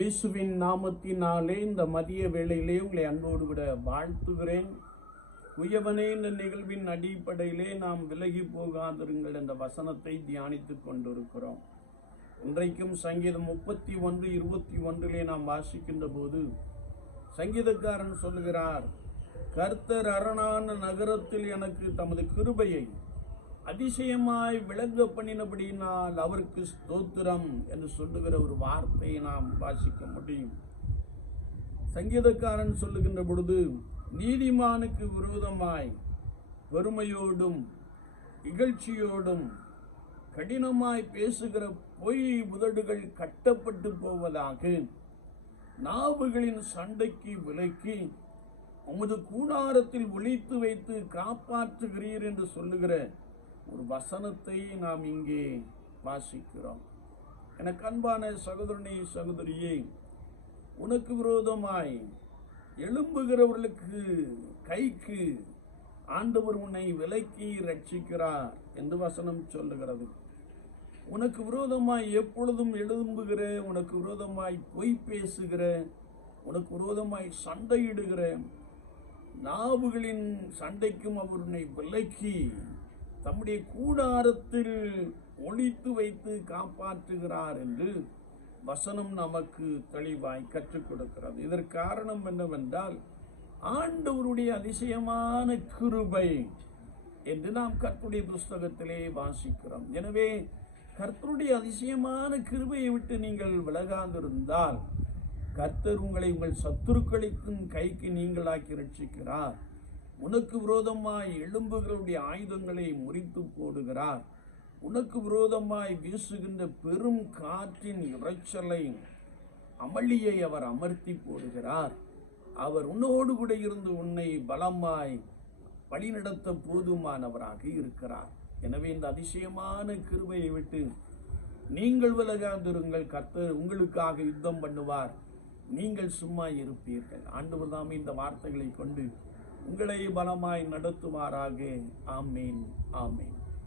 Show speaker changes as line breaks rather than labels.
இயேசுவின் நாமத்தினாலே இந்த மதிய வேளையிலே உங்களை அன்போடு விட வாழ்த்துகிறேன். உயவனே இந்த நிகழ்வின் அடிப்படையிலே நாம் விலகி போகாதிருங்கள் என்ற வசனத்தை தியானித்துக் கொண்டிருக்கிறோம். இன்றைக்கும் சங்கீதம் முப்பத்தி ஒன்று இருபத்தி ஒன்றிலே நாம் வாசிக்கின்ற போது சங்கீதக்காரன் சொல்லுகிறார் கர்த்தர் அரணான நகரத்தில் எனக்கு தமது கிருபையை அதிசயமாய் விளங்க பண்ணினபடியினால் அவருக்கு ஸ்தோத்திரம் என்று சொல்லுகிற ஒரு வார்த்தையை நாம் வாசிக்க முடியும். சங்கீதக்காரன் சொல்லுகின்ற பொழுது நீதிமானுக்கு விரோதமாய் பெருமையோடும் இகழ்ச்சியோடும் கடினமாய் பேசுகிற பொய் உதடுகள் கட்டப்பட்டு போவதாக நாவுகளின் சண்டைக்கு விலக்கி உமது கூடாரத்தில் ஒழித்து வைத்து காப்பாற்றுகிறீர் என்று சொல்லுகிற ஒரு வசனத்தை நாம் இங்கே வாசிக்கிறோம். எனக்கு அன்பான சகோதரனே சகோதரியே உனக்கு விரோதமாய் எழும்புகிறவர்களுக்கு கைக்கு ஆண்டவர் உன்னை விலக்கி ரட்சிக்கிறார் என்று வசனம் சொல்லுகிறது. உனக்கு விரோதமாய் எப்பொழுதும் எழும்புகிற உனக்கு விரோதமாய் பொய் பேசுகிற உனக்கு விரோதமாய் சண்டையிடுகிற நாவுகளின் சண்டைக்கும் அவர் உன்னை விலக்கி தம்முடைய கூடாரத்தில் ஒழித்து வைத்து காப்பாற்றுகிறார் என்று வசனம் நமக்கு தெளிவாய் கற்றுக் கொடுக்கிறது. இதற்கு காரணம் என்னவென்றால் ஆண்டவருடைய அதிசயமான கிருபை என்று நாம் கர்த்துடைய புஸ்தகத்திலே வாசிக்கிறோம். எனவே கர்த்தருடைய அதிசயமான கிருபையை விட்டு நீங்கள் விலகாந்திருந்தால் கர்த்தர் உங்களை உங்கள் சத்துருக்களுக்கும் கைக்கு நீங்களாக்கி ரட்சிக்கிறார். உனக்கு விரோதமாய் எழும்புகளுடைய ஆயுதங்களை முறித்து போடுகிறார். உனக்கு விரோதமாய் வீசுகின்ற பெரும் காற்றின் இறைச்சலை அமளியை அவர் அமர்த்தி போடுகிறார். அவர் உன்னோடு கூட இருந்து உன்னை பலமாய் வழிநடத்த போதுமானவராக இருக்கிறார். எனவே இந்த அதிசயமான கிருபையை விட்டு நீங்கள் விலகாதிருங்கள். கர்த்தர் உங்களுக்காக யுத்தம் பண்ணுவார். நீங்கள் சும்மா இருப்பீர்கள். ஆண்டு தாமே இந்த வார்த்தைகளை கொண்டு உங்களை பலமாய் நடத்துமாறாக ஆமீன் ஆமீன்.